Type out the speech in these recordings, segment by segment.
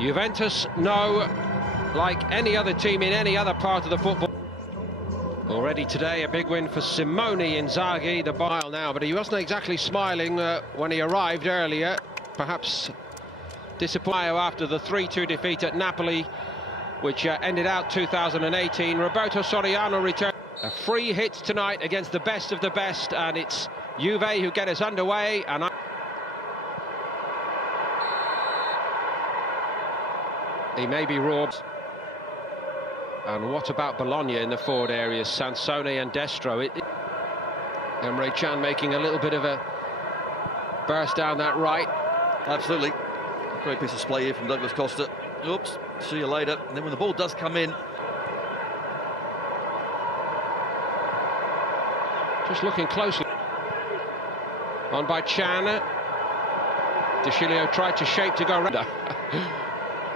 Juventus know, like any other team in any other part of the football. Already today, a big win for Simone Inzaghi, the BOL now, but he wasn't exactly smiling when he arrived earlier. Perhaps disappointed after the 3-2 defeat at Napoli, which ended out 2018. Roberto Soriano returned. A free hit tonight against the best of the best, and it's JUV who get us underway. And he may be robbed. And what about Bologna in the forward areas? Sansone and Destro. Emre Can making a little bit of a burst down that right. Absolutely. Great piece of display here from Douglas Costa. Oops, see you later. And then when the ball does come in, just looking closely. On by Can. De Chilio tried to shape to go around.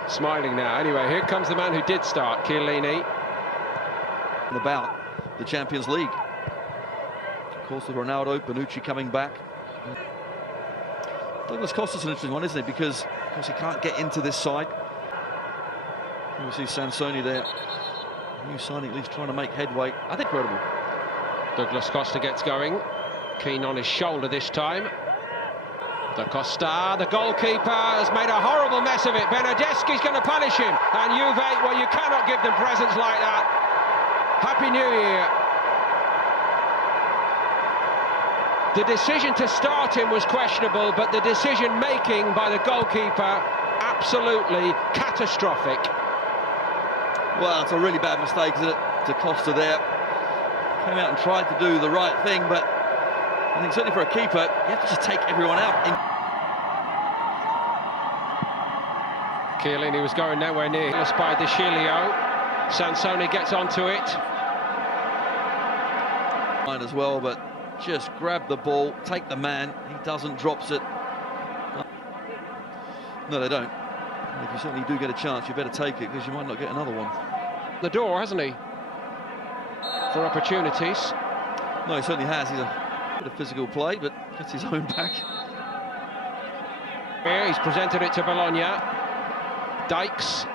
Smiling now. Anyway, here comes the man who did start, Chiellini. About the Champions League. Of course, with Ronaldo, Bonucci coming back. Douglas Costa's an interesting one, isn't it? Because, of course, he can't get into this side. We see Sansone there. New signing, at least trying to make headway. I think incredible. Douglas Costa gets going. Keane on his shoulder this time. Da Costa, the goalkeeper, has made a horrible mess of it. Bernardeschi's going to punish him. And Juve, well, you cannot give them presents like that. Happy New Year. The decision to start him was questionable, but the decision-making by the goalkeeper, absolutely catastrophic. Well, it's a really bad mistake, isn't it? Da Costa there. Came out and tried to do the right thing, but I think certainly for a keeper, you have to just take everyone out. Chiellini was going nowhere near. By De Chilio. Sansone gets onto it. As well, but just grab the ball, take the man. He doesn't, drops it. No, they don't. And if you certainly do get a chance, you better take it, because you might not get another one. The door, hasn't he? For opportunities. No, he certainly has. He's a bit of physical play, but gets his own back. Here, he's presented it to Bologna. Dykes.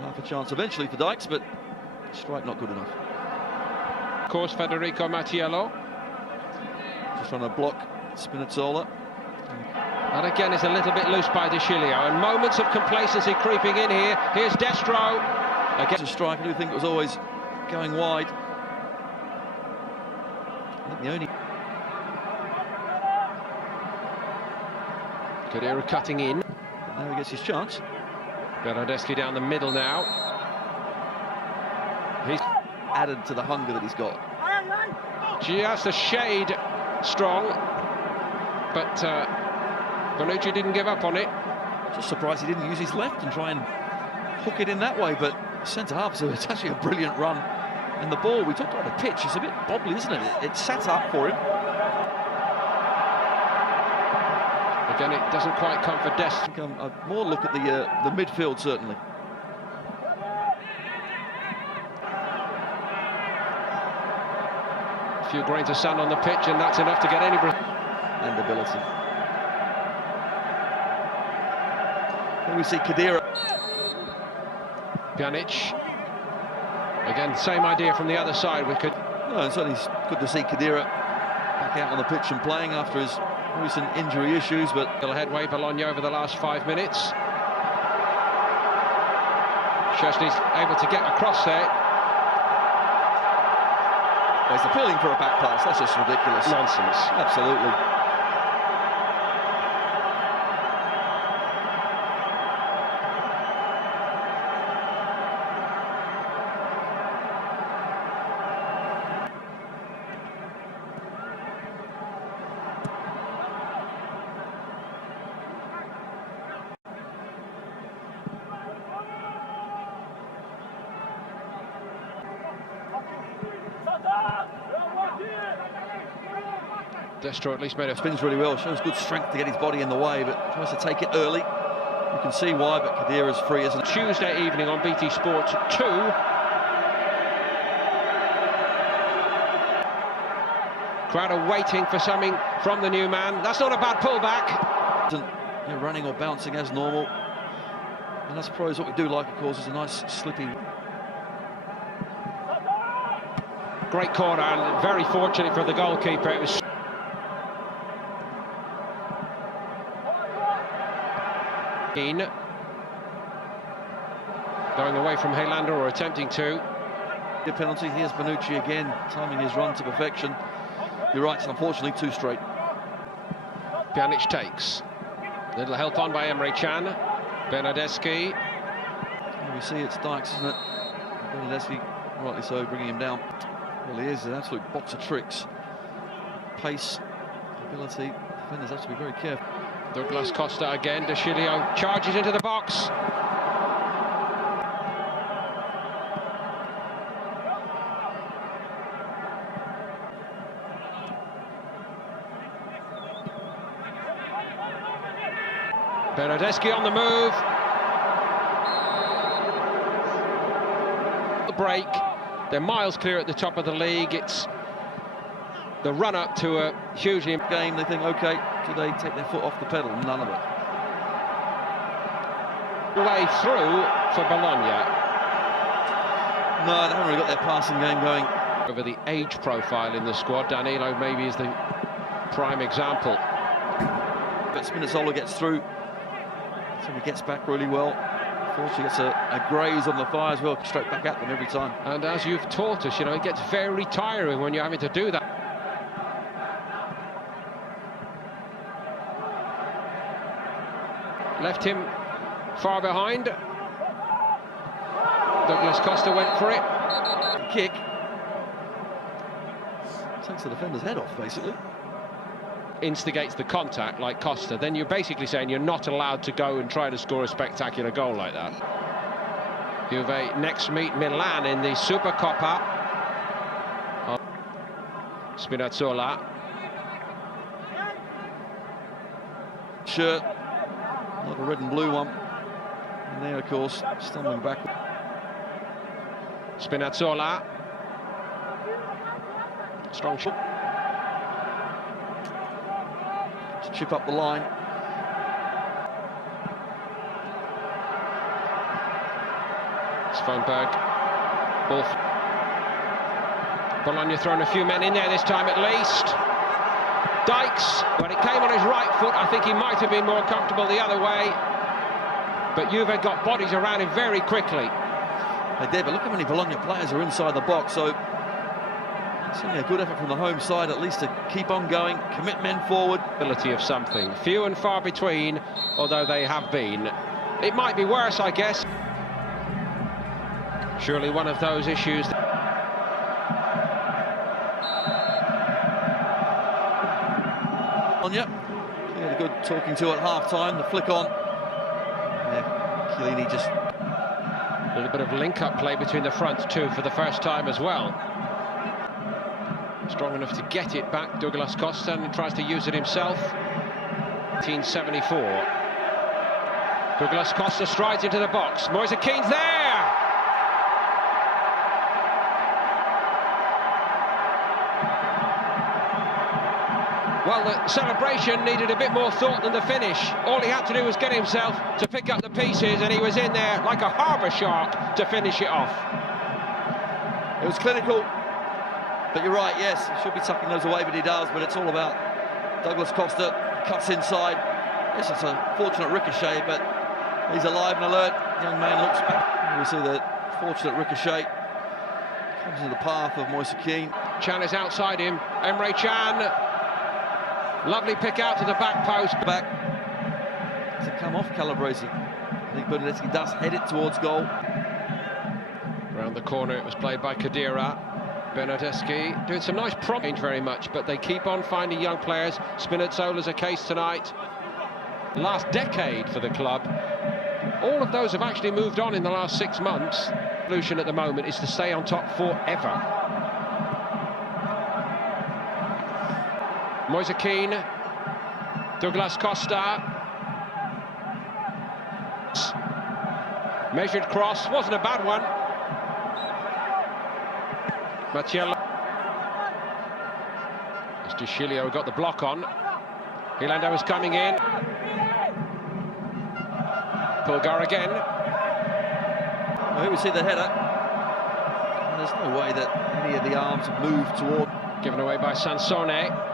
Half a chance eventually for Dykes, but strike not good enough. Of course, Federico Mattiello. Just trying to block Spinazzola. And again, it's a little bit loose by De Chilio. And moments of complacency creeping in here. Here's Destro. Against a strike, I do think it was always going wide. I think the only... Khedira cutting in. Now he gets his chance. Bernardeschi down the middle now. He's added to the hunger that he's got. Just a shade strong, but Bonucci didn't give up on it. Just surprised he didn't use his left and try and hook it in that way, but centre-half, so it's actually a brilliant run. And the ball, we talked about the pitch, it's a bit bobbly, isn't it? It's set up for him. Again, it doesn't quite come for Dest. A more look at the midfield, certainly. A few grains of sand on the pitch, and that's enough to get anybody. And ability. Then we see Khedira. Pjanic. Again, same idea from the other side. We could. No, and certainly it's good to see Khedira back out on the pitch and playing after his recent injury issues, but little headway Bologna over the last 5 minutes. Szczesny's able to get across there. He's appealing for a back pass. That's just ridiculous. Nonsense. Absolutely. Destro at least made a spins really well, shows good strength to get his body in the way, but tries to take it early. You can see why, but Khedira's free, isn't it? Tuesday evening on BT Sport 2. Crowd are waiting for something from the new man. That's not a bad pullback. running or bouncing as normal. And us pros, what we do like, of course, is a nice slippy. Great corner, and very fortunate for the goalkeeper. It was going away from Helander, or attempting to. The penalty. Here's Bonucci again, timing his run to perfection. You're right, it's unfortunately too straight. Pjanic takes. Little help on by Emre Can. Bernardeschi. We see it's Dykes, isn't it? Bernardeschi, rightly so, bringing him down. Well, he is an absolute box of tricks. Pace, ability. Defenders have to be very careful. Douglas Costa again. De Chilio charges into the box. Bernardeschi on the move. The break. They're miles clear at the top of the league. It's the run-up to a hugely game. They think, OK, do they take their foot off the pedal? None of it. Way through for Bologna. No, they haven't really got their passing game going. Over the age profile in the squad, Danilo maybe is the prime example. But Spinazzola gets through. So he gets back really well. Fortunately, gets a graze on the thigh as well, straight back at them every time. And as you've taught us, you know, it gets very tiring when you're having to do that. Left him far behind. Douglas Costa went for it. Kick. Takes the defender's head off, basically. Instigates the contact like Costa, then you're basically saying you're not allowed to go and try to score a spectacular goal like that. Juve next meet Milan in the Supercoppa. Spinazzola. Shirt, not a red and blue one. And there, of course, stumbling back. Spinazzola. Strong shot. Chip up the line. Svanberg. Ball. Bologna throwing a few men in there this time at least. Dykes, when it came on his right foot, I think he might have been more comfortable the other way. But Juve got bodies around him very quickly. They did, but look how many Bologna players are inside the box. So certainly a good effort from the home side, at least to keep on going, commit men forward. Ability of something. Few and far between, although they have been. It might be worse, I guess. Surely one of those issues. He had a good talking to at half-time, the flick on. Yeah, Chiellini just... A little bit of link-up play between the front two for the first time as well. Strong enough to get it back, Douglas Costa, and tries to use it himself. 1974. Douglas Costa strides into the box. Moise Keane's there! Well, the celebration needed a bit more thought than the finish. All he had to do was get himself to pick up the pieces, and he was in there like a harbour shark to finish it off. It was clinical. But you're right, yes, he should be tucking those away, but he does. But it's all about Douglas Costa, cuts inside. Yes, it's a fortunate ricochet, but he's alive and alert. Young man looks back. We see the fortunate ricochet comes into the path of Moise Keane. Can is outside him. Emre Can. Lovely pick out to the back post. Back to come off Calabresi. I think Bernardeschi does head it towards goal. Around the corner, it was played by Khedira. Bernardeschi doing some nice prompt, very much, but they keep on finding young players. Spinazzola's a case tonight. Last decade for the club. All of those have actually moved on in the last 6 months. The solution at the moment is to stay on top forever. Moise Keane, Douglas Costa. Measured cross, wasn't a bad one. Mattiello. As De Chilio got the block on. Helander was coming in. Pulgar again. Well, here we see the header. And there's no way that any of the arms have moved toward. Given away by Sansone.